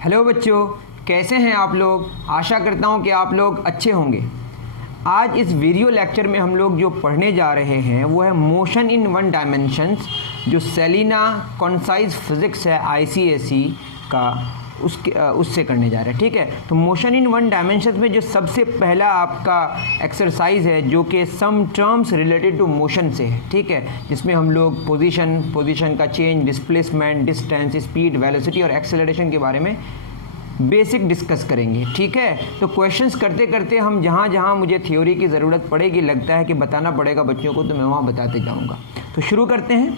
Hello बच्चों, कैसे हैं आप लोग। आशा करता हूं कि आप लोग अच्छे होंगे। आज इस वीडियो लेक्चर में हम लोग जो पढ़ने जा रहे हैं वो है मोशन इन वन डायमेंशंस, जो सेलिना कॉन्साइज फिज़िक्स है आईसीएसई का, उससे करने जा रहे हैं। ठीक है, तो मोशन इन वन डायमेंशंस में जो सबसे पहला आपका एक्सरसाइज है जो कि some terms related to motion से है। ठीक है, जिसमें हम लोग पोजीशन का change, displacement, distance, speed, velocity और एक्सेलरेशन के बारे में बेसिक डिस्कस करेंगे। ठीक है, तो क्वेश्चंस करते करते हम जहाँ जहाँ मुझे थ्योरी की ज़रूरत पड़ेगी, लगता है कि बताना पड़ेगा बच्चों को, तो मैं वहाँ बताते जाऊँगा। तो शुरू करते हैं,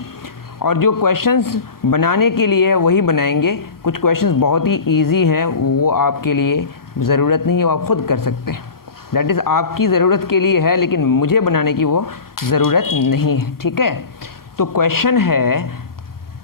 और जो क्वेश्चंस बनाने के लिए है वही बनाएंगे। कुछ क्वेश्चंस बहुत ही इजी हैं, वो आपके लिए ज़रूरत नहीं है, वो आप खुद कर सकते हैं। दैट इज़ आपकी ज़रूरत के लिए है, लेकिन मुझे बनाने की वो ज़रूरत नहीं है। ठीक है, तो क्वेश्चन है,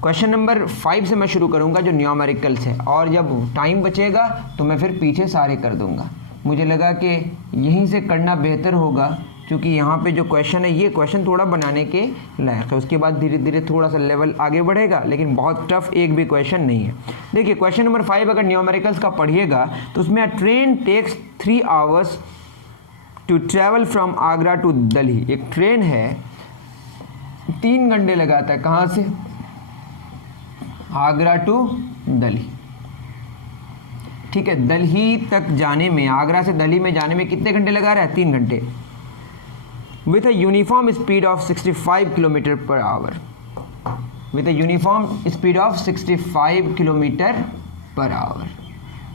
क्वेश्चन नंबर 5 से मैं शुरू करूंगा जो न्यूमेरिकल्स है, और जब टाइम बचेगा तो मैं फिर पीछे सारे कर दूंगा। मुझे लगा कि यहीं से करना बेहतर होगा, क्योंकि यहाँ पे जो क्वेश्चन है ये क्वेश्चन थोड़ा बनाने के लायक है। उसके बाद धीरे धीरे थोड़ा सा लेवल आगे बढ़ेगा, लेकिन बहुत टफ एक भी क्वेश्चन नहीं है। देखिए क्वेश्चन नंबर 5 अगर न्यूमेरिकल्स का पढ़िएगा तो उसमें train takes 3 hours to travel from Agra to Delhi. एक ट्रेन है, 3 घंटे लगाता है, कहाँ से? आगरा टू दिल्ली। ठीक है, दिल्ली तक जाने में, आगरा से दिल्ली में जाने में कितने घंटे लगा रहा है? 3 घंटे। With a uniform speed of 65 kilometre per our. With a uniform speed of 65 kilometre per hour.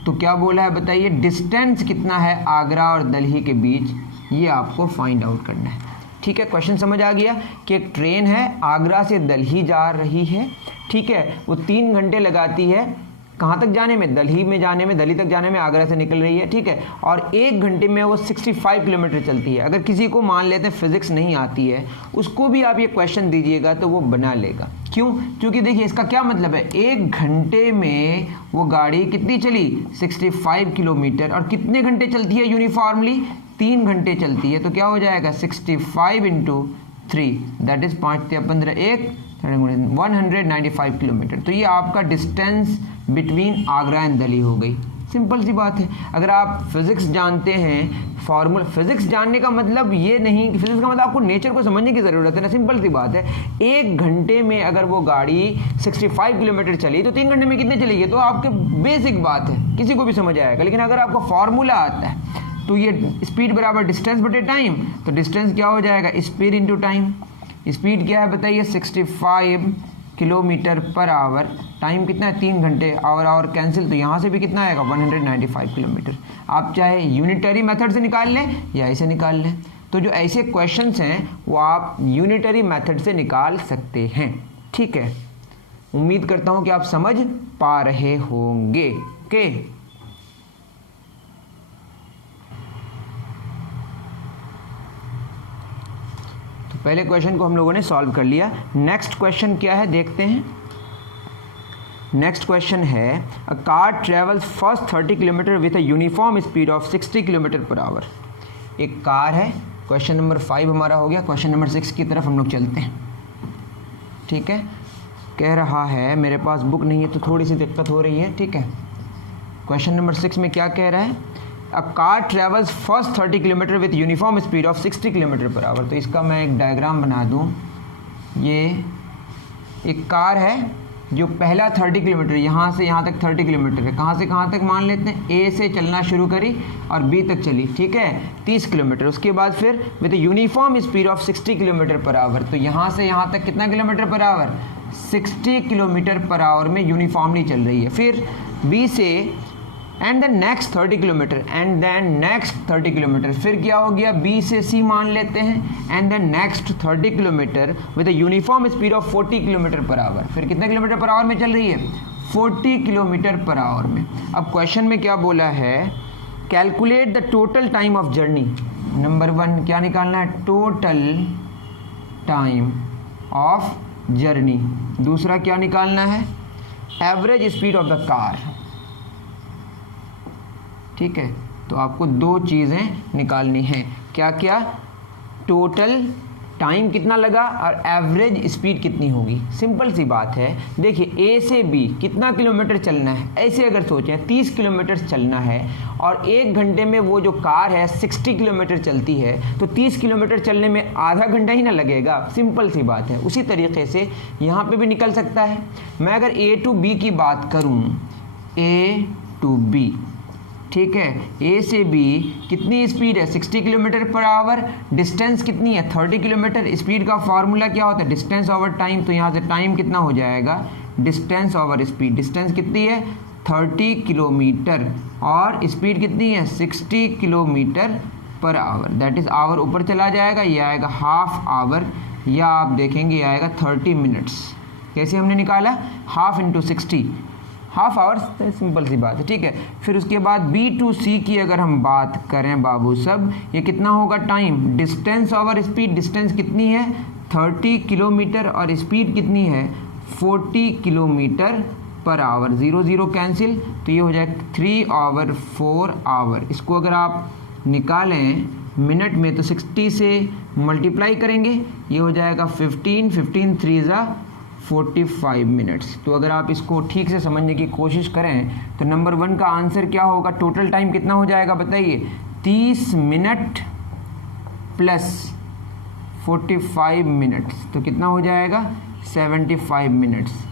तो क्या बोला है बताइए, डिस्टेंस कितना है आगरा और दिल्ली के बीच, ये आपको फाइंड आउट करना है। ठीक है, क्वेश्चन समझ आ गया कि एक ट्रेन है, आगरा से दिल्ली जा रही है। ठीक है, वो 3 घंटे लगाती है कहाँ तक जाने में? दिल्ली में जाने में, दिल्ली तक जाने में आगरा से निकल रही है। ठीक है, और 1 घंटे में वो 65 किलोमीटर चलती है। अगर किसी को मान लेते हैं फिजिक्स नहीं आती है, उसको भी आप ये क्वेश्चन दीजिएगा तो वो बना लेगा। क्यों? क्योंकि देखिए इसका क्या मतलब है, 1 घंटे में वो गाड़ी कितनी चली? 65 किलोमीटर। और कितने घंटे चलती है यूनिफॉर्मली? 3 घंटे चलती है। तो क्या हो जाएगा, 65 × 3, दैट इज 5 × 15 195 किलोमीटर। तो ये आपका distance between Agra and Delhi हो गई। सिंपल सी बात है। अगर आप फिजिक्स जानते हैं, फॉर्मूला, फिजिक्स जानने का मतलब ये नहीं कि फिजिक्स का मतलब आपको नेचर को समझने की ज़रूरत है ना। सिंपल सी बात है, 1 घंटे में अगर वो गाड़ी 65 किलोमीटर चली तो 3 घंटे में कितने चलेगी? तो आपके बेसिक बात है, किसी को भी समझ आएगा। लेकिन अगर आपको फॉर्मूला आता है तो ये स्पीड बराबर डिस्टेंस बटे टाइम, तो डिस्टेंस क्या हो जाएगा? Speed into time. स्पीड क्या है बताइए? 65 किलोमीटर पर आवर। टाइम कितना है? 3 घंटे। आवर कैंसिल, तो यहाँ से भी कितना आएगा? 195 किलोमीटर। आप चाहे यूनिटरी मेथड से निकाल लें या ऐसे निकाल लें। तो जो ऐसे क्वेश्चंस हैं वो आप यूनिटरी मेथड से निकाल सकते हैं। ठीक है, उम्मीद करता हूँ कि आप समझ पा रहे होंगे। ओके, पहले क्वेश्चन को हम लोगों ने सॉल्व कर लिया। नेक्स्ट क्वेश्चन क्या है देखते हैं। नेक्स्ट क्वेश्चन है, a car travels first 30 kilometre with a uniform speed of 60 kilometre per our. एक कार है, क्वेश्चन नंबर 5 हमारा हो गया। क्वेश्चन नंबर 6 की तरफ हम लोग चलते हैं। ठीक है, कह रहा है, मेरे पास बुक नहीं है तो थोड़ी सी दिक्कत हो रही है। ठीक है, क्वेश्चन नंबर 6 में क्या कह रहा है, a car travels first 30 kilometre with uniform speed of 60 kilometre per hour. तो इसका मैं एक डायग्राम बना दूं। ये एक कार है जो पहला 30 किलोमीटर, यहाँ से यहाँ तक 30 किलोमीटर है। कहाँ से कहाँ तक मान लेते हैं? ए से चलना शुरू करी और बी तक चली। ठीक है, 30 किलोमीटर। उसके बाद फिर with uniform speed of 60 kilometre per hour. तो यहाँ से यहाँ तक कितना kilometre per hour? 60 kilometre per hour में यूनिफॉर्मली चल रही है। फिर बी से and the next 30 kilometre, and then next 30 kilometre. फिर क्या हो गया, बी से सी मान लेते हैं, and then next 30 kilometre with uniform speed of 40 kilometre per hour. फिर कितने किलोमीटर पर आवर में चल रही है? 40 किलोमीटर पर आवर में। अब क्वेश्चन में क्या बोला है, calculate the total time of journey. Number 1 क्या निकालना है? Total time of journey. दूसरा क्या निकालना है? Average speed of the car. ठीक है, तो आपको 2 चीज़ें निकालनी हैं। क्या क्या? टोटल टाइम कितना लगा और एवरेज स्पीड कितनी होगी। सिंपल सी बात है। देखिए ए से बी कितना किलोमीटर चलना है, ऐसे अगर सोचें 30 किलोमीटर चलना है और 1 घंटे में वो जो कार है 60 किलोमीटर चलती है, तो 30 किलोमीटर चलने में आधा घंटा ही ना लगेगा। सिंपल सी बात है। उसी तरीके से यहाँ पे भी निकल सकता है। मैं अगर ए टू बी की बात करूँ, ए टू बी, ठीक है, ए से बी कितनी स्पीड है 60 किलोमीटर पर आवर, डिस्टेंस कितनी है 30 किलोमीटर। स्पीड का फार्मूला क्या होता है, डिस्टेंस ओवर टाइम। तो यहाँ से टाइम कितना हो जाएगा, डिस्टेंस ओवर स्पीड। डिस्टेंस कितनी है 30 किलोमीटर और स्पीड कितनी है 60 kilometre per our. That is our ऊपर चला जाएगा, ये आएगा हाफ आवर, या आप देखेंगे ये आएगा 30 मिनट्स। कैसे हमने निकाला, half into 60, half hours, simple सी बात है, ठीक है। फिर उसके बाद बी टू सी की अगर हम बात करें बाबू सब, ये कितना होगा time, distance over speed. Distance कितनी है 30 किलोमीटर और स्पीड कितनी है 40 किलोमीटर पर आवर। 0 0 कैंसिल, तो ये हो जाएगा 3 आवर 4 आवर। इसको अगर आप निकालें मिनट में तो 60 से मल्टीप्लाई करेंगे, ये हो जाएगा 15 15 3 ज़ा 45 मिनट्स। तो अगर आप इसको ठीक से समझने की कोशिश करें तो नंबर 1 का आंसर क्या होगा, टोटल टाइम कितना हो जाएगा बताइए, 30 मिनट प्लस 45 मिनट्स, तो कितना हो जाएगा 75 मिनट्स।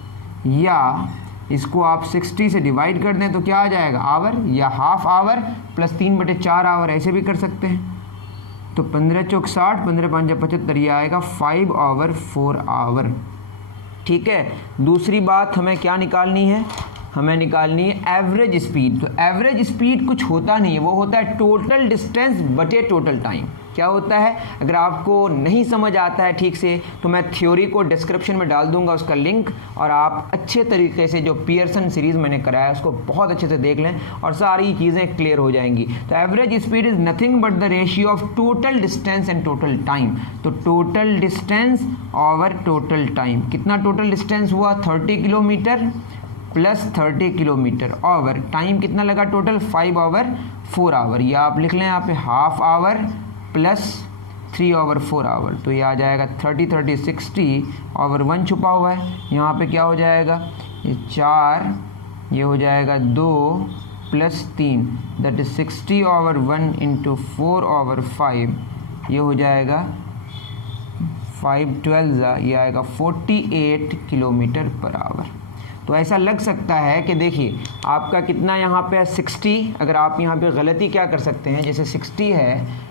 या इसको आप 60 से डिवाइड कर दें तो क्या आ जाएगा, आवर, या हाफ आवर प्लस 3/4 आवर, ऐसे भी कर सकते हैं। तो 15 चौक 60, 15 5 75, ये आएगा 5 आवर 4 आवर। ठीक है। दूसरी बात हमें क्या निकालनी है, हमें निकालनी है एवरेज स्पीड। तो एवरेज स्पीड कुछ होता नहीं है, वो होता है टोटल डिस्टेंस बटे टोटल टाइम। क्या होता है, अगर आपको नहीं समझ आता है ठीक से तो मैं थ्योरी को डिस्क्रिप्शन में डाल दूंगा उसका लिंक, और आप अच्छे तरीके से जो पियर्सन सीरीज़ मैंने कराया उसको बहुत अच्छे से देख लें और सारी चीज़ें क्लियर हो जाएंगी। तो average speed is nothing but the ratio of total distance and total time. तो total distance over total time, कितना टोटल डिस्टेंस हुआ 30 kilometre plus 30 kilometre over time कितना लगा टोटल 5 आवर 4 आवर। या आप लिख लें यहाँ पे half hour plus 3 hour 4 hour, तो ये आ जाएगा 30 30 60 ओवर 1 छुपा हुआ है, यहाँ पे क्या हो जाएगा, ये 4, ये हो जाएगा 2 plus 3, that is 60 over 1 into 4 over 5, ये हो जाएगा 5 12, ये आएगा 48 किलोमीटर पर आवर। तो ऐसा लग सकता है कि देखिए आपका कितना यहाँ पे है 60, अगर आप यहाँ पे गलती क्या कर सकते हैं, जैसे 60 है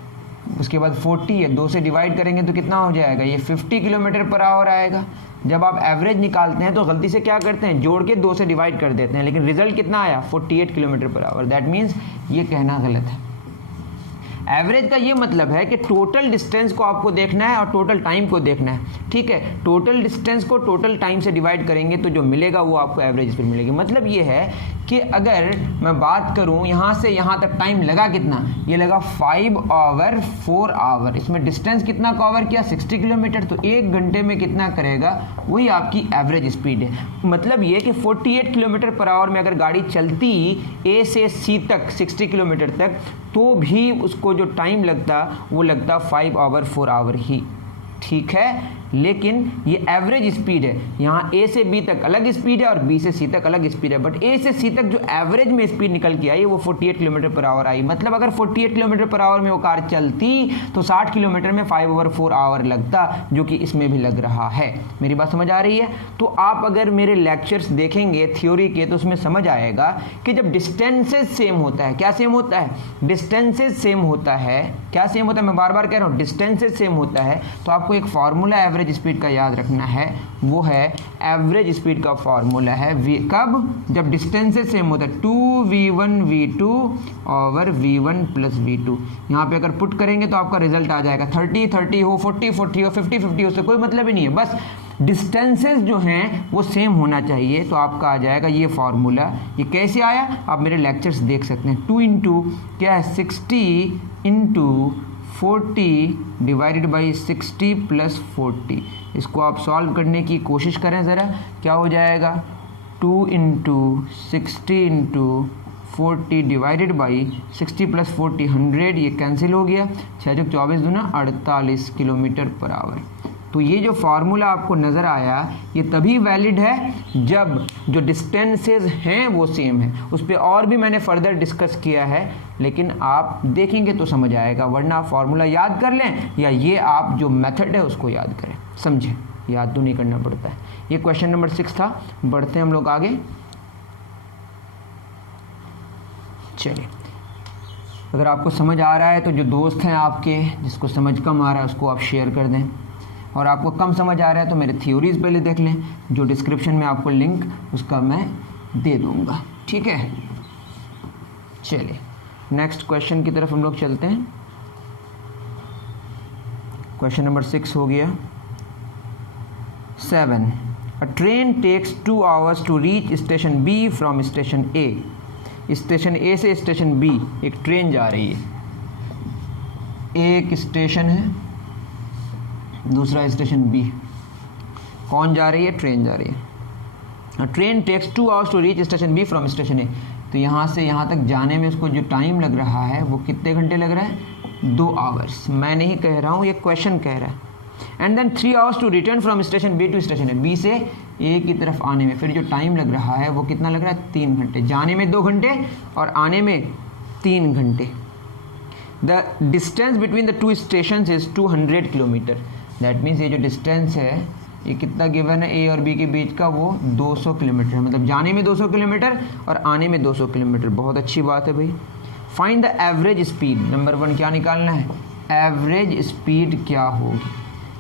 उसके बाद 40 है, 2 से डिवाइड करेंगे तो कितना हो जाएगा, ये 50 किलोमीटर पर आवर आएगा। जब आप एवरेज निकालते हैं तो गलती से क्या करते हैं, जोड़ के 2 से डिवाइड कर देते हैं, लेकिन रिजल्ट कितना आया 48 kilometre per our. That means ये कहना गलत है। एवरेज का ये मतलब है कि टोटल डिस्टेंस को आपको देखना है और टोटल टाइम को देखना है। ठीक है, टोटल डिस्टेंस को टोटल टाइम से डिवाइड करेंगे तो जो मिलेगा वो आपको एवरेज स्पीड मिलेगी। मतलब ये है कि अगर मैं बात करूं यहाँ से यहाँ तक टाइम लगा कितना, ये लगा 5 आवर 4 आवर, इसमें डिस्टेंस कितना कवर किया 60 किलोमीटर, तो 1 घंटे में कितना करेगा, वही आपकी एवरेज स्पीड है। मतलब ये कि 48 किलोमीटर पर आवर में अगर गाड़ी चलती ए से सी तक 60 किलोमीटर तक, तो भी उसको जो टाइम लगता वो लगता 5 आवर 4 आवर ही। ठीक है, लेकिन ये एवरेज स्पीड है, यहाँ ए से बी तक अलग स्पीड है और बी से सी तक अलग स्पीड है, बट ए से सी तक जो एवरेज में स्पीड निकल के आई वो 48 किलोमीटर पर आवर आई। मतलब अगर 48 किलोमीटर पर आवर में वो कार चलती तो 60 किलोमीटर में 5 ओवर 4 आवर लगता, जो कि इसमें भी लग रहा है। मेरी बात समझ आ रही है? तो आप अगर मेरे लेक्चर्स देखेंगे थ्योरी के तो उसमें समझ आएगा कि जब डिस्टेंसेज सेम होता है, क्या सेम होता है, डिस्टेंसेज सेम होता है, क्या सेम होता है, मैं बार बार कह रहा हूँ डिस्टेंसेज सेम होता है, तो आपको एक फार्मूला एवरेज स्पीड का याद रखना है, वो है एवरेज स्पीड का फार्मूला है कब, जब डिस्टेंसेज सेम होता है 2v1 v2 over v1 plus v2। यहाँ पे अगर पुट करेंगे तो आपका रिजल्ट आ जाएगा 30 30 हो, 40 40 हो, 50 50 हो, उससे कोई मतलब ही नहीं है, बस डिस्टेंसेस जो हैं वो सेम होना चाहिए, तो आपका आ जाएगा ये फार्मूला। ये कैसे आया आप मेरे लेक्चर्स देख सकते हैं। 2 इंटू क्या है 60 इंटू 40 डिवाइडेड बाई 60 प्लस 40, इसको आप सॉल्व करने की कोशिश करें ज़रा, क्या हो जाएगा 2 into 60 into 40 divided by 60 plus 40 100, ये कैंसिल हो गया, 6 चौक 24 दूना 48 किलोमीटर पर आवर। तो ये जो फार्मूला आपको नज़र आया ये तभी वैलिड है जब जो डिस्टेंसेस हैं वो सेम है। उस पर और भी मैंने फर्दर डिस्कस किया है, लेकिन आप देखेंगे तो समझ आएगा, वरना आप फार्मूला याद कर लें या ये आप जो मेथड है उसको याद करें, समझें, याद तो नहीं करना पड़ता है। ये क्वेश्चन नंबर 6 था। बढ़ते हैं हम लोग आगे। चलिए, अगर आपको समझ आ रहा है तो जो दोस्त हैं आपके जिसको समझ कम आ रहा है उसको आप शेयर कर दें, और आपको कम समझ आ रहा है तो मेरे थ्योरीज पहले देख लें, जो डिस्क्रिप्शन में आपको लिंक उसका मैं दे दूंगा, ठीक है। चलिए नेक्स्ट क्वेश्चन की तरफ हम लोग चलते हैं। क्वेश्चन नंबर 6 हो गया। 7, a train takes 2 hours to reach station B from station A. Station A से स्टेशन बी एक ट्रेन जा रही है, एक स्टेशन है, दूसरा स्टेशन बी। कौन जा रही है? ट्रेन जा रही है। Train takes 2 hours to reach station B from station A. तो यहाँ से यहाँ तक जाने में उसको जो टाइम लग रहा है वो कितने घंटे लग रहा है? 2 hours। मैं नहीं कह रहा हूँ, ये क्वेश्चन कह रहा है। And then 3 hours to return from station B to station A. B से ए की तरफ आने में फिर जो टाइम लग रहा है वो कितना लग रहा है? 3 घंटे। जाने में 2 घंटे और आने में 3 घंटे। The distance between the 2 station is 200 kilometre. That means ये जो डिस्टेंस है ये कितना गिवन है ए और बी के बीच का, वो 200 किलोमीटर है। मतलब जाने में 200 किलोमीटर और आने में 200 किलोमीटर। बहुत अच्छी बात है भाई। Find the average speed. Number 1 क्या निकालना है? एवरेज स्पीड क्या होगी,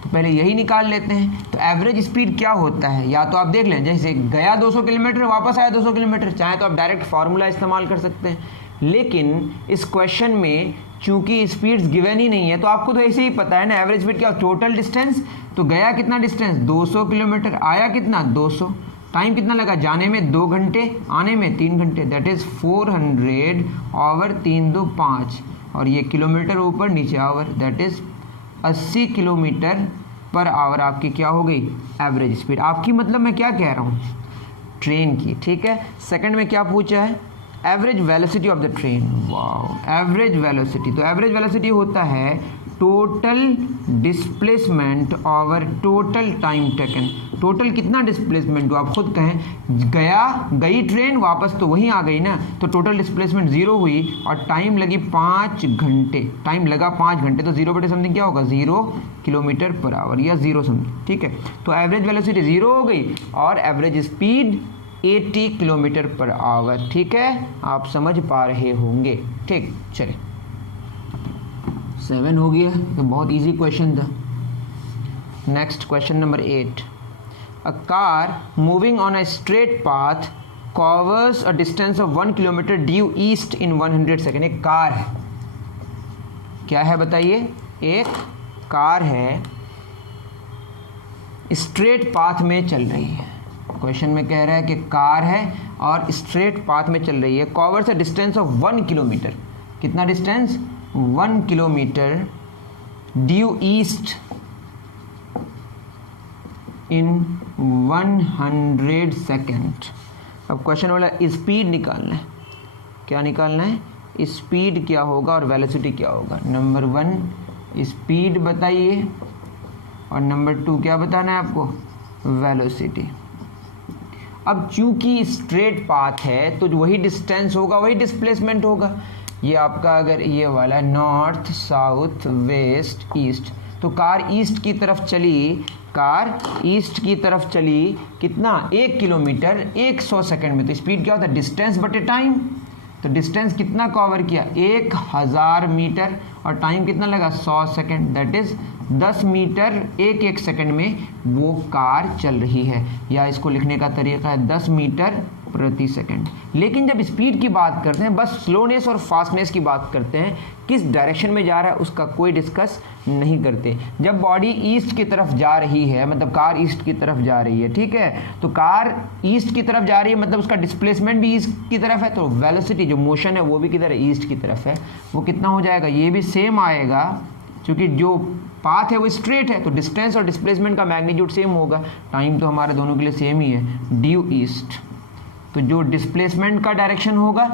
तो पहले यही निकाल लेते हैं। तो एवरेज स्पीड क्या होता है, या तो आप देख लें, जैसे गया 200 किलोमीटर वापस आया 200 किलोमीटर, चाहे तो आप डायरेक्ट फार्मूला इस्तेमाल कर सकते हैं। लेकिन इस क्वेश्चन में चूंकि स्पीड्स गिवन ही नहीं है तो आपको तो ऐसे ही पता है ना एवरेज स्पीड क्या, टोटल डिस्टेंस। तो गया कितना डिस्टेंस? 200 किलोमीटर, आया कितना? 200। टाइम कितना लगा? जाने में 2 घंटे, आने में 3 घंटे। दैट इज 400 ओवर 3 2 5, और ये किलोमीटर ऊपर नीचे hour, that is 80 kilometre per hour आपकी क्या हो गई? एवरेज स्पीड आपकी। मतलब मैं क्या कह रहा हूँ? ट्रेन की, ठीक है। सेकंड में क्या पूछा है? Average velocity of the train. Wow, average velocity. तो एवरेज वेलोसिटी होता है total displacement over total time taken. Total कितना डिस्प्लेसमेंट हो, आप खुद कहें। गई ट्रेन वापस तो वहीं आ गई ना, तो टोटल डिस्प्लेसमेंट 0 हुई और टाइम लगी 5 घंटे। टाइम लगा 5 घंटे, तो 0 बटे समथिंग क्या होगा? 0 किलोमीटर पर आवर या 0 समथिंग, ठीक है। तो एवरेज वेलोसिटी 0 हो गई और average speed 80 kilometre per our, ठीक है। आप समझ पा रहे होंगे, ठीक। चलिए 7 हो गया, तो बहुत इजी क्वेश्चन था। Next question number 8, a car moving on a straight path covers a distance of 1 kilometre due east in 100 second. एक कार है, क्या है बताइए? एक कार है, स्ट्रेट पाथ में चल रही है। क्वेश्चन में कह रहा है कि कार है और स्ट्रेट पाथ में चल रही है। Covers a distance of 1 kilometre. कितना डिस्टेंस? 1 किलोमीटर ड्यू ईस्ट इन 100 सेकेंड। अब क्वेश्चन वाला स्पीड निकालना है। क्या निकालना है? स्पीड क्या होगा और वेलोसिटी क्या होगा। नंबर 1 स्पीड बताइए और नंबर 2 क्या बताना है आपको? वेलोसिटी। अब चूंकि स्ट्रेट पाथ है तो वही डिस्टेंस होगा, वही डिस्प्लेसमेंट होगा। ये आपका अगर ये वाला नॉर्थ साउथ वेस्ट ईस्ट, तो कार ईस्ट की तरफ चली, कार ईस्ट की तरफ चली कितना? 1 किलोमीटर 100 सेकंड में। तो स्पीड क्या होता है? डिस्टेंस बटे टाइम। तो डिस्टेंस कितना कवर किया? 1000 मीटर और टाइम कितना लगा? 100 second. That is 10 metre 1 second में वो कार चल रही है, या इसको लिखने का तरीका है 10 मीटर प्रति सेकंड। लेकिन जब स्पीड की बात करते हैं, बस स्लोनेस और फास्टनेस की बात करते हैं, किस डायरेक्शन में जा रहा है उसका कोई डिस्कस नहीं करते। जब बॉडी ईस्ट की तरफ जा रही है, मतलब कार ईस्ट की तरफ जा रही है, ठीक है, तो कार ईस्ट की तरफ जा रही है मतलब उसका डिस्प्लेसमेंट भी ईस्ट की तरफ है, तो वेलोसिटी जो मोशन है वो भी किधर है? ईस्ट की तरफ है। वो कितना हो जाएगा? ये भी सेम आएगा, क्योंकि जो पाथ है वो स्ट्रेट है, तो डिस्टेंस और डिस्प्लेसमेंट का मैग्नीट्यूड सेम होगा। टाइम तो हमारे दोनों के लिए सेम ही है, ड्यू ईस्ट। तो जो डिस्प्लेसमेंट का डायरेक्शन होगा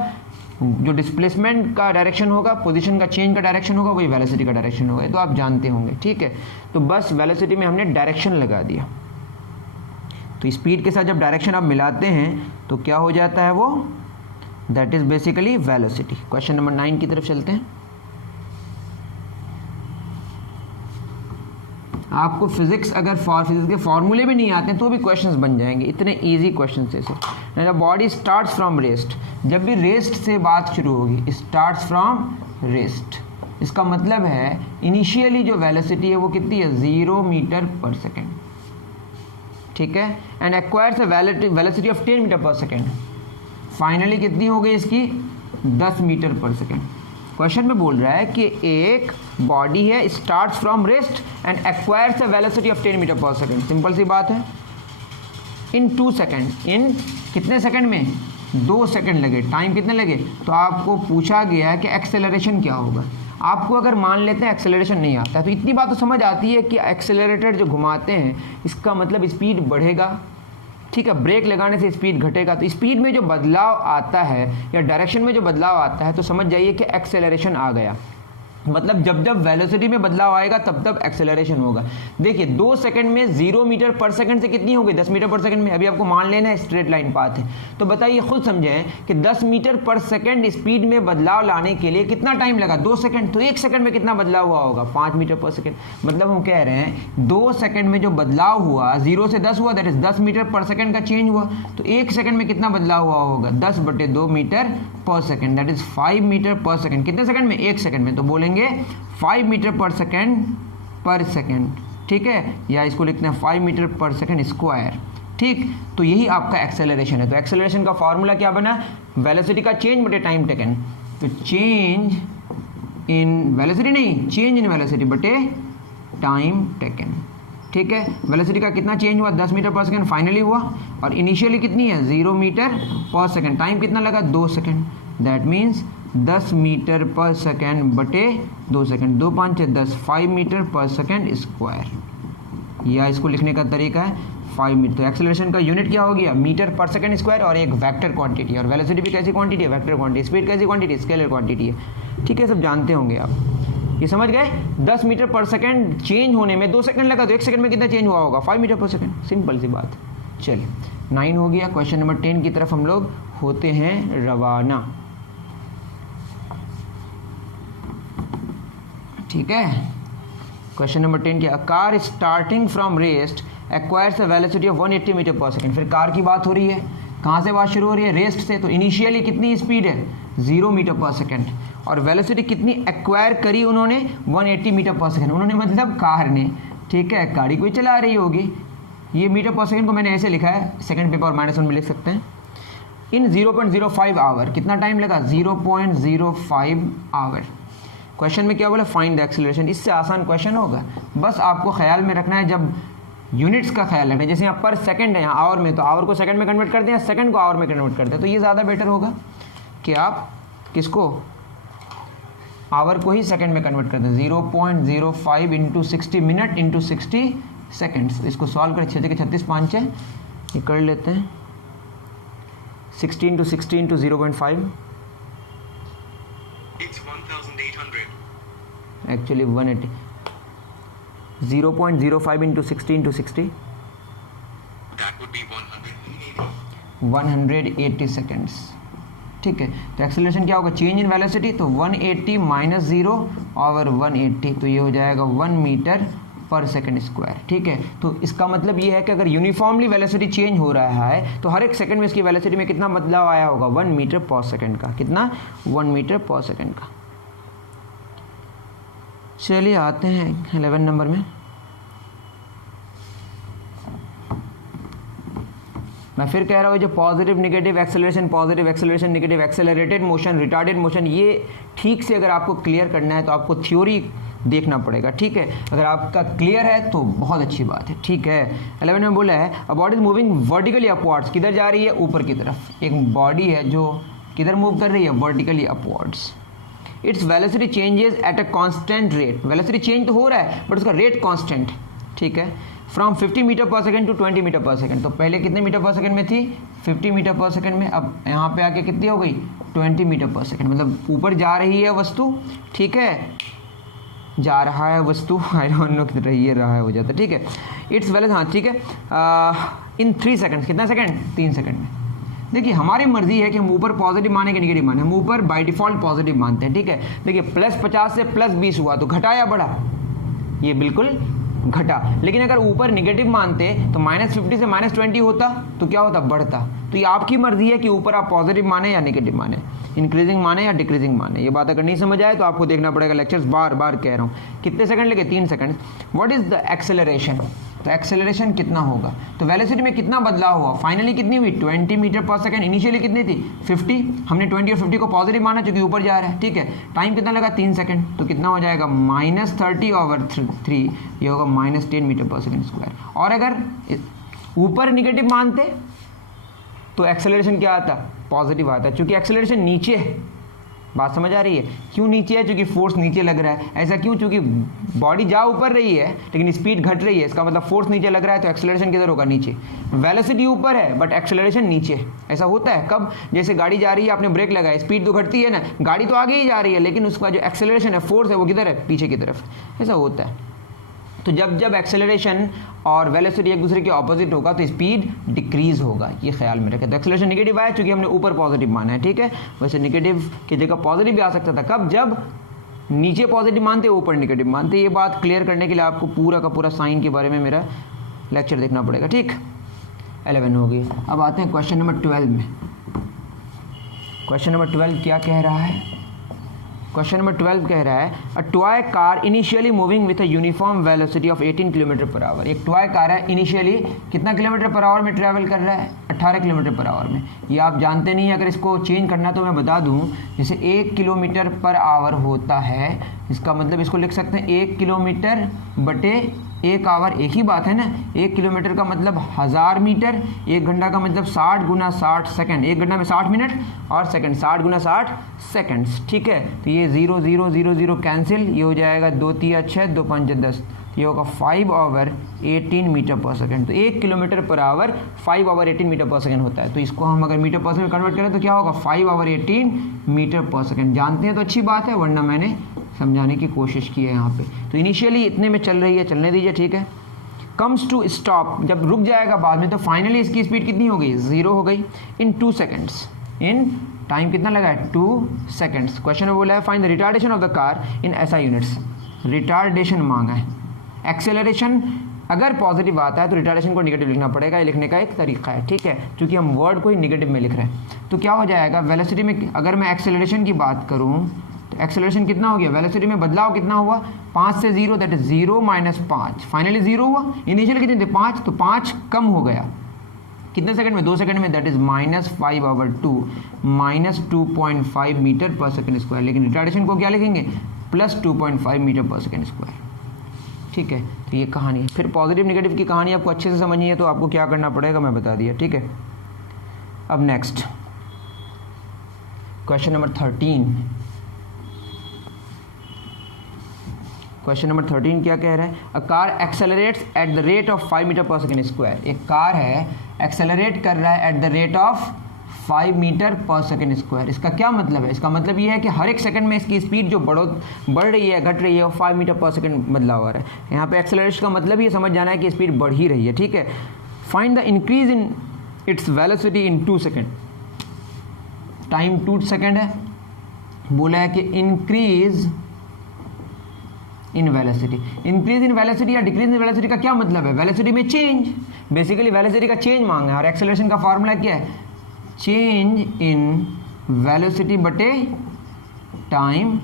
जो डिस्प्लेसमेंट का डायरेक्शन होगा, पोजीशन का चेंज का डायरेक्शन होगा, वही वेलोसिटी का डायरेक्शन होगा। तो आप जानते होंगे, ठीक है। तो बस वेलोसिटी में हमने डायरेक्शन लगा दिया। तो स्पीड के साथ जब डायरेक्शन आप मिलाते हैं तो क्या हो जाता है वो, that is basically velocity. Question number 9 की तरफ चलते हैं। आपको फिजिक्स अगर फिजिक्स के फॉर्मूले भी नहीं आते हैं तो भी क्वेश्चंस बन जाएंगे, इतने इजी क्वेश्चंस है sir. Body starts from rest, जब भी रेस्ट से बात शुरू होगी, स्टार्ट्स फ्रॉम रेस्ट, इसका मतलब है इनिशियली जो वेलोसिटी है वो कितनी है, 0 मीटर पर सेकेंड, ठीक है। And acquires velocity of 10 metre per second, finally कितनी हो गई इसकी, 10 मीटर पर सेकेंड। क्वेश्चन में बोल रहा है कि एक बॉडी है, starts from rest and acquires a velocity of 10 metre per second. Simple सी बात है, इन 2 सेकेंड, इन कितने सेकेंड में, 2 सेकेंड लगे, टाइम कितने लगे। तो आपको पूछा गया है कि एक्सेलरेशन क्या होगा। आपको अगर मान लेते हैं एक्सेलरेशन नहीं आता है तो इतनी बात तो समझ आती है कि एक्सेलरेटर जो घुमाते हैं इसका मतलब स्पीड बढ़ेगा, ठीक है। ब्रेक लगाने से स्पीड घटेगा। तो स्पीड में जो बदलाव आता है या डायरेक्शन में जो बदलाव आता है तो समझ जाइए कि एक्सेलरेशन आ गया। मतलब जब जब वेलोसिटी में बदलाव आएगा तब तब एक्सेलरेशन होगा। देखिए 2 सेकंड में 0 मीटर पर सेकंड से कितनी हो गई, 10 मीटर पर सेकंड में। अभी आपको मान लेना है स्ट्रेट लाइन पाथ है, तो बताइए खुद समझें कि 10 मीटर पर सेकंड स्पीड में बदलाव लाने के लिए कितना टाइम लगा, 2 सेकंड। तो 1 सेकंड में कितना बदलाव हुआ होगा, 5 मीटर पर सेकंड। मतलब हम कह रहे हैं 2 सेकंड में जो बदलाव हुआ, 0 से 10 हुआ, that is 10 metre per second का चेंज हुआ। तो 1 सेकंड में कितना बदलाव हुआ होगा, 10/2 metre per second, that is 5 metre per second. कितने सेकंड में, 1 सेकंड में। तो बोलेंगे 5 मीटर पर सेकंड, ठीक है, या इसको लिखते हैं 5 मीटर पर सेकंड स्क्वायर, ठीक। तो यही आपका एक्सेलरेशन है। तो एक्सेलरेशन का फॉर्मूला क्या बना, वेलोसिटी का चेंज बटे टाइम टेकन। तो चेंज इन वेलोसिटी नहीं, चेंज इन वेलोसिटी बटे टाइम टेकन, ठीक है। वेलोसिटी का कितना चेंज हुआ, 10 मीटर पर सेकंड फाइनली हुआ, और इनिशियली कितनी है, 0 मीटर पर सेकंड। टाइम कितना लगा, 2 second. That means 10 metre per second बटे 2 second, 2 5 6 10, 5 metre per second square. या इसको लिखने का तरीका है 5 मीटर। तो एक्सेलरेशन का यूनिट क्या हो गया, मीटर पर सेकंड स्क्वायर, और एक वेक्टर क्वांटिटी। और वेलोसिटी भी कैसी क्वांटिटी है, वेक्टर क्वांटिटी। स्पीड कैसी क्वांटिटी, स्केलर क्वांटिटी है, ठीक है। सब जानते होंगे आप, ये समझ गए। 10 मीटर पर सेकंड चेंज होने में 2 सेकंड लगा, तो 1 सेकंड में कितना चेंज हुआ होगा, 5 मीटर पर सेकंड। सिंपल सी बात। चलिए 9 हो गया। क्वेश्चन नंबर 10 की तरफ हम लोग होते हैं रवाना, ठीक है। क्वेश्चन नंबर 10 क्या, car starting from rest acquires a velocity of 180 metre per second. फिर कार की बात हो रही है, कहाँ से बात शुरू हो रही है, रेस्ट से। तो इनिशियली कितनी स्पीड है, 0 मीटर पर सेकंड, और वेलोसिटी कितनी एक्वायर करी उन्होंने, 180 मीटर पर सेकंड। उन्होंने मतलब कार ने, ठीक है, गाड़ी कोई चला रही होगी। ये मीटर पर सेकंड को मैंने ऐसे लिखा है, सेकंड पेपर और -1 में लिख सकते हैं। इन 0.05 आवर, कितना टाइम लगा, 0.05 आवर। क्वेश्चन में क्या बोला, फाइंड द एक्सेलरेशन। इससे आसान क्वेश्चन होगा। बस आपको ख्याल में रखना है, जब यूनिट्स का ख्याल रखना है, जैसे यहाँ पर सेकंड है, यहाँ आवर में, तो आवर को सेकंड में कन्वर्ट करते हैं, सेकंड को आवर में कन्वर्ट करते हैं। तो ये ज़्यादा बेटर होगा कि आप किसको, आवर को ही सेकंड में कन्वर्ट करते हैं। 0.05 इंटू 60 मिनट इंटू 60 सेकेंड्स। इसको सॉल्व करें, 6 के 36 5 है, ये कर लेते हैं। 60 into 60 into 0.5, actually 180, 0.05 into 60 into 60, 180 seconds, ठीक है। तो एक्सेलरेशन क्या होगा, चेंज इन वेलोसिटी, तो 180 माइनस 0 ओवर 180, तो ये हो जाएगा 1 मीटर पर सेकंड स्क्वायर, ठीक है। तो इसका मतलब ये है कि अगर यूनिफॉर्मली वेलोसिटी चेंज हो रहा है तो हर एक सेकंड में इसकी वेलोसिटी में कितना बदलाव आया होगा, 1 मीटर पर सेकंड का। कितना, 1 मीटर पर सेकंड का। चलिए आते हैं 11 नंबर में। मैं फिर कह रहा हूँ, जो positive negative acceleration negative accelerated motion, retarded motion, ये ठीक से अगर आपको क्लियर करना है तो आपको थ्योरी देखना पड़ेगा, ठीक है। अगर आपका क्लियर है तो बहुत अच्छी बात है, ठीक है। 11 में बोला है, a body is moving vertically upwards. किधर जा रही है, ऊपर की तरफ। एक बॉडी है जो किधर मूव कर रही है, vertically upwards. Its velocity changes at a constant rate. Velocity change तो हो रहा है बट उसका रेट कांस्टेंट, ठीक है। From 50 metre per second to 20 metre per second. तो पहले कितने मीटर पर सेकंड में थी, 50 मीटर पर सेकंड में, अब यहाँ पे आके कितनी हो गई, 20 मीटर पर सेकेंड, मतलब ऊपर जा रही है वस्तु, ठीक है, जा रहा है वस्तु, आई डोंट नो कितना रही है, रहा है हो जाता है, ठीक है। इट्स वेल, हाँ ठीक है, इन 3 सेकंड्स, कितना सेकंड, 3 सेकंड में। देखिए हमारी मर्जी है कि हम ऊपर पॉजिटिव माने कि नेगेटिव माने, हम ऊपर बाय डिफॉल्ट पॉजिटिव मानते हैं, ठीक है। देखिए +50 से +20 हुआ तो घटा या बढ़ा, ये बिल्कुल घटा। लेकिन अगर ऊपर नेगेटिव मानते तो -50 से -20 होता तो क्या होता, बढ़ता। तो ये आपकी मर्जी है कि ऊपर आप पॉजिटिव माने या नेगेटिव माने, इंक्रीजिंग माने या डिक्रीजिंग माने। ये बात अगर नहीं समझ आए तो आपको देखना पड़ेगा लेक्चर्स, बार बार कह रहा हूँ। कितने सेकंड लगे, 3 second. What is the acceleration, तो एक्सेलरेशन कितना होगा, तो वेलोसिटी में कितना बदलाव हुआ, फाइनली कितनी हुई 20 मीटर पर सेकंड, इनिशियली कितनी थी 50, हमने 20 और 50 को पॉजिटिव माना क्योंकि ऊपर जा रहा है, ठीक है। टाइम कितना लगा 3 सेकंड, तो कितना हो जाएगा -30/3, ये होगा -10 मीटर पर सेकंड स्क्वायर। और अगर ऊपर निगेटिव मानते तो एक्सेलरेशन क्या आता, पॉजिटिव आता, क्योंकि एक्सेलरेशन नीचे है। बात समझ आ रही है, क्यों नीचे है, क्योंकि फोर्स नीचे लग रहा है। ऐसा क्यों, क्योंकि बॉडी जा ऊपर रही है लेकिन स्पीड घट रही है, इसका मतलब फोर्स नीचे लग रहा है, तो एक्सेलरेशन किधर होगा, नीचे। वेलोसिटी ऊपर है बट एक्सेलरेशन नीचे है। ऐसा होता है कब, जैसे गाड़ी जा रही है, आपने ब्रेक लगाया, स्पीड तो घटती है ना, गाड़ी तो आगे ही जा रही है लेकिन उसका जो एक्सेलरेशन है, फोर्स है, वो किधर है, पीछे की तरफ। ऐसा होता है। तो जब जब एक्सेलरेशन और वेलोसिटी एक दूसरे के ऑपोजिट होगा तो स्पीड डिक्रीज होगा, ये ख्याल में रखें। तो एक्सेलरेशन नेगेटिव आया क्योंकि हमने ऊपर पॉजिटिव माना है, ठीक है। वैसे नेगेटिव की जगह पॉजिटिव भी आ सकता था, कब, जब नीचे पॉजिटिव मानते ऊपर नेगेटिव मानते। ये बात क्लियर करने के लिए आपको पूरा का पूरा साइन के बारे में मेरा लेक्चर देखना पड़ेगा, ठीक। 11 हो गई। अब आते हैं क्वेश्चन नंबर 12 में। क्वेश्चन नंबर 12 क्या कह रहा है, क्वेश्चन नंबर 12 कह रहा है a toy car initially moving with a uniform velocity of 18 kilometre per our. एक टॉय कार है, इनिशियली कितना किलोमीटर पर आवर में ट्रैवल कर रहा है, 18 किलोमीटर पर आवर में। ये आप जानते नहीं, अगर इसको चेंज करना तो मैं बता दूं, जैसे 1 किलोमीटर पर आवर होता है, इसका मतलब इसको लिख सकते हैं 1 किलोमीटर बटे 1 आवर, एक ही बात है ना। 1 किलोमीटर का मतलब 1000 मीटर, 1 घंटा का मतलब 60 गुना 60 सेकंड, 1 घंटा में 60 मिनट और सेकंड, 60 गुना 60 सेकंड्स, ठीक है। तो ये 0 0 0 0 कैंसिल, ये हो जाएगा 2 3 6 2 5 10, ये होगा 5/18 मीटर पर सेकंड। तो 1 kilometre per our 5/18 metre per second होता है। तो इसको हम अगर मीटर पर सेकंड कन्वर्ट करें तो क्या होगा, 5/18 मीटर पर सेकंड। जानते हैं तो अच्छी बात है, वरना मैंने समझाने की कोशिश की है यहाँ पे। तो इनिशियली इतने में चल रही है, चलने दीजिए, ठीक है। कम्स टू स्टॉप, जब रुक जाएगा बाद में, तो फाइनली इसकी स्पीड कितनी हो गई, 0 हो गई इन 2 सेकंड्स। इन टाइम कितना लगा है, 2 सेकंड्स। क्वेश्चन में बोला है find the retardation of the car in SI units, retardation मांगा है। एक्सेलरेशन अगर पॉजिटिव आता है तो रिटार्डेशन को नेगेटिव लिखना पड़ेगा, ये लिखने का एक तरीका है, ठीक है, क्योंकि हम वर्ड को ही नेगेटिव में लिख रहे हैं। तो क्या हो जाएगा, वेलोसिटी में अगर मैं एक्सेलरेशन की बात करूँ तो एक्सेलरेशन कितना हो गया, वेलोसिटी में बदलाव कितना हुआ, 5 से 0, दैट इज 0 - 5, फाइनली 0 हुआ। इनिशियल कितने थे, 5, तो 5 कम हो गया कितने सेकंड में, 2 सेकंड में, that is -5/2, -2.5 metre per second square. लेकिन रिटार्डेशन को क्या लिखेंगे, +2.5 मीटर पर सेकंड स्क्वायर, ठीक है। तो ये कहानी है। फिर पॉजिटिव नेगेटिव की कहानी आपको अच्छे से समझनी है तो आपको क्या करना पड़ेगा मैं बता दिया, ठीक है। अब next question number 13। Question number 13 क्या कह रहा है, a car accelerates at the rate of 5 metre per second square. एक कार है, एक्सेलरेट कर रहा है at the rate of 5 metre per second square. इसका क्या मतलब है, इसका मतलब ये है कि हर एक सेकंड में इसकी स्पीड जो बढ़ रही है, घट रही है, वो 5 मीटर पर सेकंड बदलाव आ रहा है। यहाँ पे एक्सेलरेशन का मतलब ये समझ जाना है कि स्पीड बढ़ ही रही है, ठीक है। Find the increase in its velocity in 2 second. Time 2 second है, बोला है कि increase in velocity. Increase in velocity या डिक्रीज इन वेलोसिटी का क्या मतलब है, वेलोसिटी में चेंज, बेसिकली वेलोसिटी का चेंज मांगा है। और एक्सेलरेशन का फॉर्मूला क्या है, चेंज इन वेलोसिटी बटे टाइम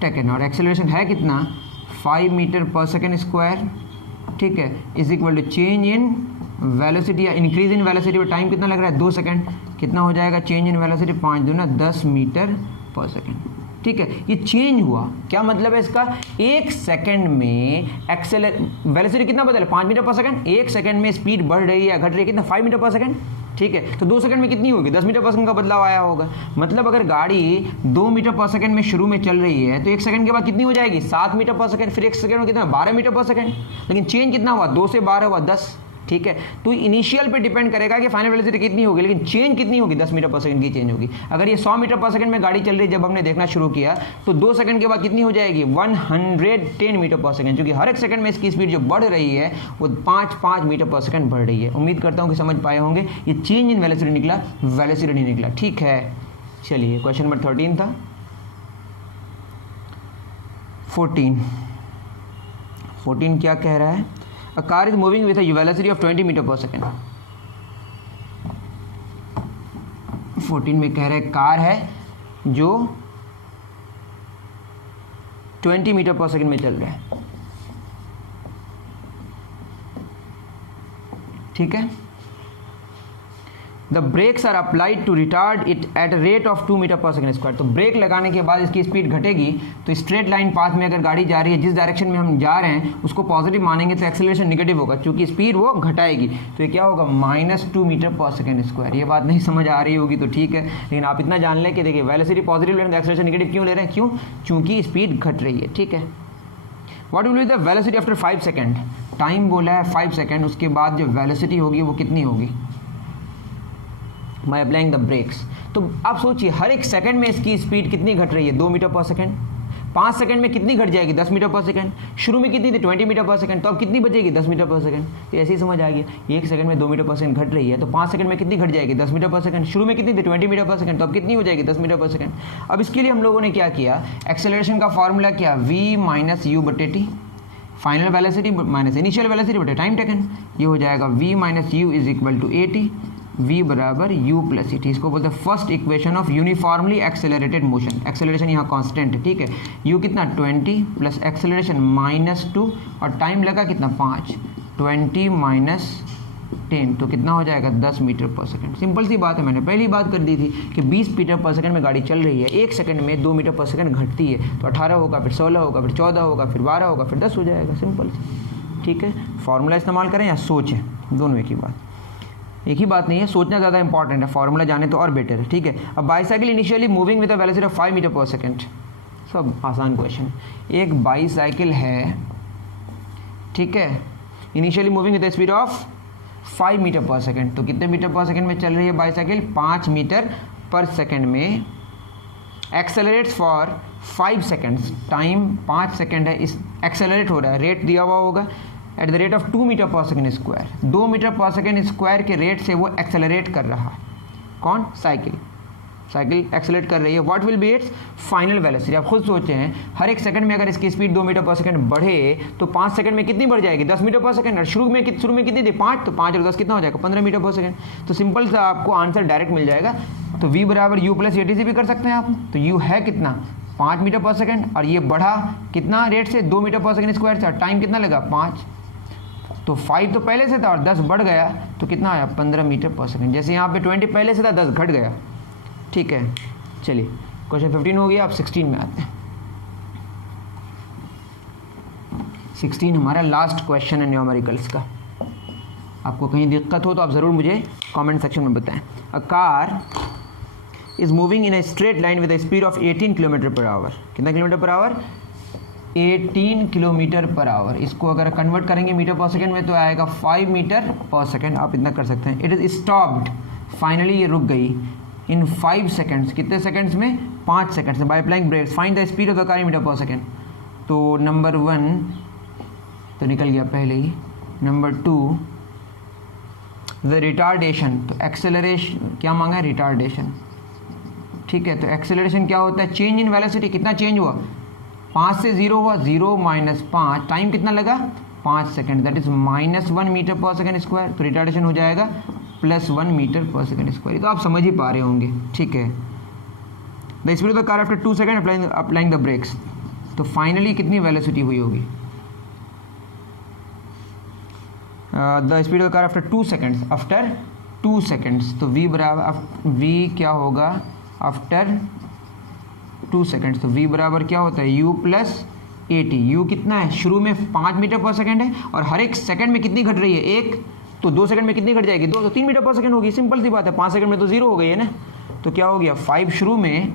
टेकन। और एक्सेलरेशन है कितना, 5 मीटर पर सेकेंड स्क्वायर, ठीक है, is equal to change in velocity या इंक्रीज इन वेलोसिटी पर टाइम कितना लग रहा है, 2 सेकंड। कितना हो जाएगा चेंज इन वेलोसिटी, 5 दूना 10 मीटर पर सेकेंड, ठीक है। ये चेंज हुआ, क्या मतलब है इसका, 1 सेकंड में वेलोसिटी कितना बदला, 5 मीटर पर सेकंड। 1 सेकंड में स्पीड बढ़ रही है, घट रही है, कितना, 5 मीटर पर सेकंड, ठीक है। तो 2 सेकंड में कितनी होगी, 10 मीटर पर सेकंड का बदलाव आया होगा। मतलब अगर गाड़ी 2 मीटर पर सेकंड में शुरू में चल रही है तो 1 सेकंड के बाद कितनी हो जाएगी, 7 मीटर पर सेकंड। फिर 1 सेकंड में कितना, 12 मीटर पर सेकंड। लेकिन चेंज कितना हुआ, 2 से 12 हुआ 10, ठीक है। तो इनिशियल पे डिपेंड करेगा कि फाइनल वेलोसिटी कितनी होगी, लेकिन चेंज कितनी होगी, 10 मीटर पर सेकंड की चेंज होगी। अगर ये 100 मीटर पर सेकंड में गाड़ी चल रही है जब हमने देखना शुरू किया, तो 2 सेकंड के बाद कितनी हो जाएगी, 110 मीटर पर सेकंड, क्योंकि हर एक सेकंड में इसकी स्पीड जो बढ़ रही है वो 5 मीटर पर सेकंड बढ़ रही है। उम्मीद करता हूँ कि समझ पाए होंगे। ये चेंज इन वेलोसिटी निकला, वेलोसिटी नहीं निकला, ठीक है। चलिए क्वेश्चन नंबर 13 था। 14 क्या कह रहा है, a car is moving with a velocity of 20 metre per second. 14 में कह रहा है कार है जो 20 मीटर पर सेकेंड में चल रहा है, ठीक है। The brakes are applied to retard it at rate of 2 metre per second square. तो ब्रेक लगाने के बाद इसकी स्पीड घटेगी, तो स्ट्रेट लाइन पाथ में अगर गाड़ी जा रही है, जिस डायरेक्शन में हम जा रहे हैं उसको पॉजिटिव मानेंगे तो एक्सेलरेशन नेगेटिव होगा, क्योंकि स्पीड वो घटाएगी। तो ये क्या होगा, -2 मीटर पर सेकेंड स्क्वायर। ये बात नहीं समझ आ रही होगी तो ठीक है, लेकिन आप इतना जान लें कि देखिए वेलोसिटी पॉजिटिव ले रहे हैं तो एक्सेलरेशन नेगेटिव क्यों ले रहे हैं, क्यों, क्योंकि स्पीड घट रही है, ठीक है। What will be the velocity after 5 second. Time बोला है 5 सेकेंड, उसके बाद जो वेलोसिटी होगी वो कितनी होगी, बाय अप्लाइंग द ब्रेक्स। तो आप सोचिए हर एक सेकंड में इसकी स्पीड कितनी घट रही है, 2 मीटर पर सेकंड। 5 सेकंड में कितनी घट जाएगी, 10 मीटर पर सेकंड। शुरू में कितनी थी, 20 मीटर पर सेकंड, तो अब कितनी बचेगी, 10 मीटर पर सेकंड। तो ऐसे ही समझ आ गया, 1 सेकंड में 2 मीटर पर सेकंड घट रही है, तो 5 सेकंड में कितनी घट जाएगी, 10 मीटर पर सेकंड। शुरू में कितनी थी, 20 मीटर पर सेकंड, तो अब कितनी हो जाएगी, 10 मीटर पर सेकंड। अब इसके लिए हम लोगों ने क्या किया, एक्सेलरेशन का फॉर्मूला क्या, v - u/t, final velocity minus initial velocity बटे टाइम टेकन। ये हो जाएगा v - u = at, v = u + et। इसको बोलते हैं first equation of uniformly accelerated motion. Acceleration यहाँ कांस्टेंट है, ठीक है। u कितना 20 प्लस एक्सेलरेशन -2 और टाइम लगा कितना 5, 20 - 10 तो कितना हो जाएगा 10 मीटर पर सेकंड। सिंपल सी बात है, मैंने पहली बात कर दी थी कि 20 मीटर पर सेकंड में गाड़ी चल रही है, 1 सेकंड में 2 मीटर पर सेकंड घटती है, तो 18 होगा, फिर 16 होगा, फिर 14 होगा, फिर 12 होगा, फिर 10 हो जाएगा, सिंपल, ठीक है। फार्मूला इस्तेमाल करें या सोचें, दोनों एक ही बात, एक ही बात नहीं है, सोचना ज़्यादा इंपॉर्टेंट है, फार्मूला जाने तो और बेटर है, ठीक है। अब bicycle initially moving with a velocity of 5 metre per second. सब आसान क्वेश्चन। एक बाईसाइकिल है, ठीक है, initially moving with the speed of 5 metre per second. तो कितने मीटर पर सेकंड में चल रही है बाईसाइकिल, 5 मीटर पर सेकंड में। Accelerates for 5 seconds, time 5 second है, इस एक्सेलरेट हो रहा है, रेट दिया हुआ होगा at the rate of 2 metre per second square. 2 metre per second square के रेट से वो एक्सेलरेट कर रहा है, कौन, साइकिल एक्सेलरेट कर रही है। What will be it's final velocity. आप खुद सोचते हैं, हर एक सेकंड में अगर इसकी स्पीड 2 मीटर पर सेकंड बढ़े तो 5 सेकंड में कितनी बढ़ जाएगी, 10 मीटर पर सेकंड। और शुरू में कितनी थी, 5, तो 5 और 10 कितना हो जाएगा, 15 मीटर पर सेकंड। तो सिंपल सा आपको आंसर डायरेक्ट मिल जाएगा। तो v = u + at से भी कर सकते हैं आप। तो u है कितना, 5 मीटर पर सेकंड, और ये बढ़ा कितना रेट से, 2 मीटर पर सेकंड स्क्वायर से। टाइम कितना लगा, 5, तो 5 तो पहले से था और 10 बढ़ गया, तो कितना आया, 15 मीटर पर सेकंड। जैसे यहाँ पे 20 पहले से था, 10 घट गया, ठीक है। चलिए क्वेश्चन 15 हो गया, अब 16 में आते हैं। 16 हमारा लास्ट क्वेश्चन है न्यूमेरिकल्स का। आपको कहीं दिक्कत हो तो आप ज़रूर मुझे कमेंट सेक्शन में बताएं। अ car is moving in a straight line with a speed of 18 km/h। कितना किलोमीटर पर आवर, 18 km/h। इसको अगर कन्वर्ट करेंगे मीटर पर सेकंड में तो आएगा 5 मीटर पर सेकंड। आप इतना कर सकते हैं। इट इज स्टॉप्ड, फाइनली ये रुक गई इन 5 सेकंड्स। कितने सेकंड्स में, 5 सेकंड्स में। By applying brakes find the speed of the car metre per second. तो नंबर 1 तो निकल गया पहले ही। नंबर 2 द रिटार्डेशन, तो एक्सेलरेशन क्या मांगा है, रिटार्डेशन, ठीक है। तो एक्सेलरेशन क्या होता है, चेंज इन वेलोसिटी। कितना चेंज हुआ, 5 से 0 हुआ, 0 - 5, टाइम कितना लगा, 5 second, that is -1 metre per second square. तो रिटार्डेशन हो जाएगा +1 मीटर पर सेकंड स्क्वायर। तो आप समझ ही पा रहे होंगे, ठीक है। The speed of the car after 2 second applying the brakes. तो फाइनली कितनी वेलोसिटी हुई होगी, the speed of the car after 2 seconds, after 2 seconds. तो v क्या होगा आफ्टर 2 सेकंड्स। तो v बराबर क्या होता है, u + at। u कितना है, शुरू में 5 मीटर पर सेकंड है, और हर एक सेकंड में कितनी घट रही है, 1, तो 2 सेकंड में कितनी घट जाएगी, 2, तो 3 मीटर पर सेकंड होगी। सिंपल सी बात है, 5 सेकंड में तो 0 हो गई है ना। तो क्या हो गया, 5 शुरू में,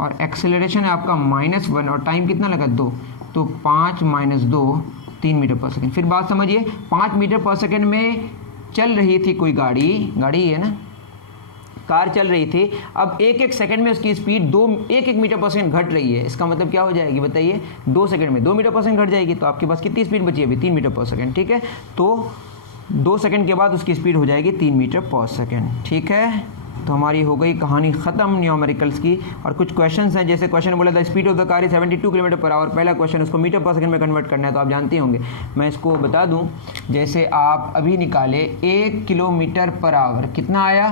और एक्सेलरेशन है आपका -1, और टाइम कितना लगा, 2, तो 5 - 2 3 मीटर पर सेकंड। फिर बात समझिए, 5 मीटर पर सेकंड में चल रही थी कोई गाड़ी ही है ना, कार चल रही थी, अब एक एक सेकंड में उसकी स्पीड 1 मीटर पर सेकंड घट रही है। इसका मतलब क्या हो जाएगी बताइए, 2 सेकंड में 2 मीटर पर सेकंड घट जाएगी। तो आपके पास कितनी स्पीड बची है अभी, 3 मीटर पर सेकंड, ठीक है। तो 2 सेकंड के बाद उसकी स्पीड हो जाएगी 3 मीटर पर सेकंड, ठीक है। तो हमारी हो गई कहानी ख़त्म न्यूमेरिकल्स की। और कुछ क्वेश्चंस हैं, जैसे क्वेश्चन बोला था speed of the car is 72 kilometre per our. पहला क्वेश्चन, उसको मीटर पर सेकंड में कन्वर्ट करना है, तो आप जानते होंगे। मैं इसको बता दूं, जैसे आप अभी निकाले 1 किलोमीटर पर आवर कितना आया,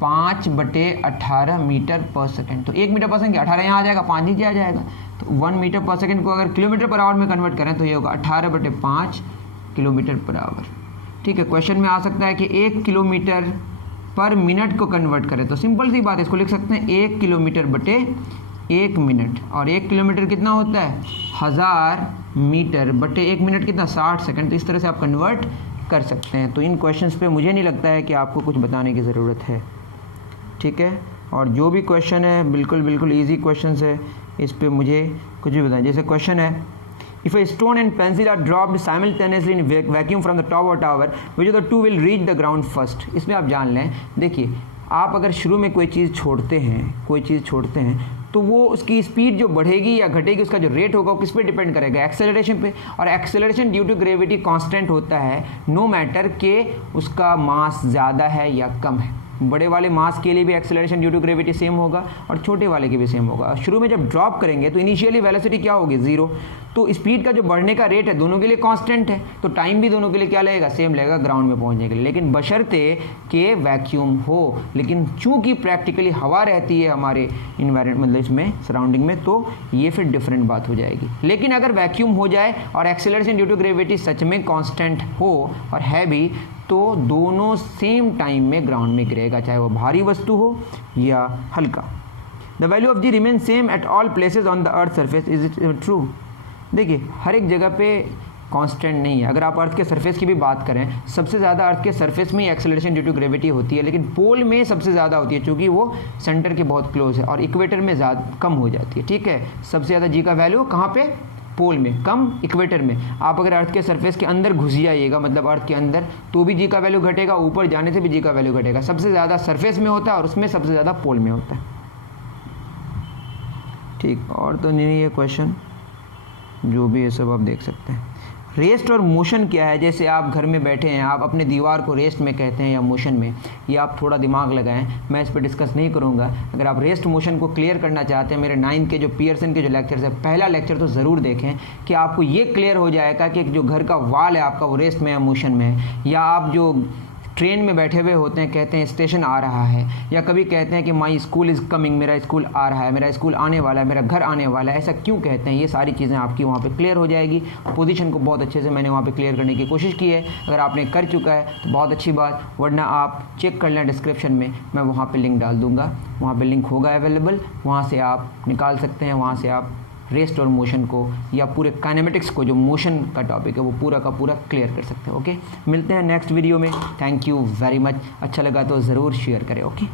5/18 मीटर पर सेकंड। तो 1 मीटर पर सेकंड 18 यहाँ आ जाएगा, 5 नीचे आ जाएगा। तो 1 मीटर पर सेकंड को अगर किलोमीटर पर आवर में कन्वर्ट करें तो ये होगा 18/5 किलोमीटर पर आवर, ठीक है। क्वेश्चन में आ सकता है कि 1 किलोमीटर पर मिनट को कन्वर्ट करें, तो सिंपल सी बात है, इसको लिख सकते हैं 1 किलोमीटर बटे 1 मिनट। और 1 किलोमीटर कितना होता है, 1000 मीटर बटे 1 मिनट कितना, 60 सेकंड। तो इस तरह से आप कन्वर्ट कर सकते हैं। तो इन क्वेश्चंस पे मुझे नहीं लगता है कि आपको कुछ बताने की ज़रूरत है, ठीक है। और जो भी क्वेश्चन है बिल्कुल ईजी क्वेश्चन है, इस पर मुझे कुछ भी बताएं। जैसे क्वेश्चन है, if a stone and pencil are dropped simultaneously in vacuum from the top of tower, which of the two will reach the ground first. इसमें आप जान लें, देखिए आप अगर शुरू में कोई चीज़ छोड़ते हैं तो वो उसकी स्पीड जो बढ़ेगी या घटेगी, उसका जो रेट होगा वो किस पे डिपेंड करेगा, एक्सेलरेशन पे। और acceleration due to gravity constant होता है, नो मैटर कि उसका मास ज़्यादा है या कम है। बड़े वाले मास के लिए भी acceleration due to gravity same होगा और छोटे वाले के भी सेम होगा। शुरू में जब ड्रॉप करेंगे तो इनिशियली वेलोसिटी क्या होगी, 0। तो स्पीड का जो बढ़ने का रेट है दोनों के लिए कांस्टेंट है, तो टाइम भी दोनों के लिए क्या लगेगा, सेम लगेगा ग्राउंड में पहुंचने के लिए, लेकिन बशर्ते कि वैक्यूम हो। लेकिन चूंकि प्रैक्टिकली हवा रहती है हमारे इन्वायरमेंट, मतलब इसमें सराउंडिंग में, तो ये फिर डिफरेंट बात हो जाएगी। लेकिन अगर वैक्यूम हो जाए और एक्सेलरेशन ड्यू टू ग्रेविटी सच में कांस्टेंट हो और है भी, तो दोनों सेम टाइम में ग्राउंड में गिरेगा, चाहे वो भारी वस्तु हो या हल्का। The value of g remain same at all places on the earth surface, is it true. देखिए हर एक जगह पे कांस्टेंट नहीं है। अगर आप अर्थ के सरफेस की भी बात करें, सबसे ज़्यादा अर्थ के सरफेस में ही एक्सेलरेशन ड्यू टू ग्रेविटी होती है, लेकिन पोल में सबसे ज़्यादा होती है क्योंकि वो सेंटर के बहुत क्लोज है, और इक्वेटर में ज़्यादा कम हो जाती है, ठीक है। सबसे ज़्यादा जी का वैल्यू कहाँ पे, पोल में, कम इक्वेटर में। आप अगर अर्थ के सरफेस के अंदर घुस जाइएगा, मतलब अर्थ के अंदर, तो भी जी का वैल्यू घटेगा, ऊपर जाने से भी जी का वैल्यू घटेगा। सबसे ज़्यादा सरफेस में होता है और उसमें सबसे ज़्यादा पोल में होता है, ठीक। और तो नहीं, ये क्वेश्चन जो भी है सब आप देख सकते हैं। रेस्ट और मोशन क्या है, जैसे आप घर में बैठे हैं, आप अपने दीवार को रेस्ट में कहते हैं या मोशन में, ये आप थोड़ा दिमाग लगाएं, मैं इस पर डिस्कस नहीं करूंगा। अगर आप रेस्ट मोशन को क्लियर करना चाहते हैं, मेरे 9th के जो पियर्सन के जो लेक्चर्स है, पहला लेक्चर तो ज़रूर देखें कि आपको ये क्लियर हो जाएगा कि जो घर का वाल है आपका वो रेस्ट में है, मोशन में है। या आप जो ट्रेन में बैठे हुए होते हैं, कहते हैं स्टेशन आ रहा है, या कभी कहते हैं कि माई स्कूल इज़ कमिंग, मेरा स्कूल आ रहा है, मेरा स्कूल आने वाला है, मेरा घर आने वाला है, ऐसा क्यों कहते हैं, ये सारी चीज़ें आपकी वहाँ पे क्लियर हो जाएगी। पोजीशन को बहुत अच्छे से मैंने वहाँ पे क्लियर करने की कोशिश की है। अगर आपने कर चुका है तो बहुत अच्छी बात, वरना आप चेक कर लें डिस्क्रिप्शन में, मैं वहाँ पर लिंक डाल दूँगा, वहाँ पर लिंक होगा अवेलेबल, वहाँ से आप निकाल सकते हैं, वहाँ से आप रेस्ट और मोशन को या पूरे काइनेमेटिक्स को, जो मोशन का टॉपिक है, वो पूरा का पूरा क्लियर कर सकते हैं। ओके, मिलते हैं नेक्स्ट वीडियो में। Thank you very much. अच्छा लगा तो ज़रूर शेयर करें। ओके।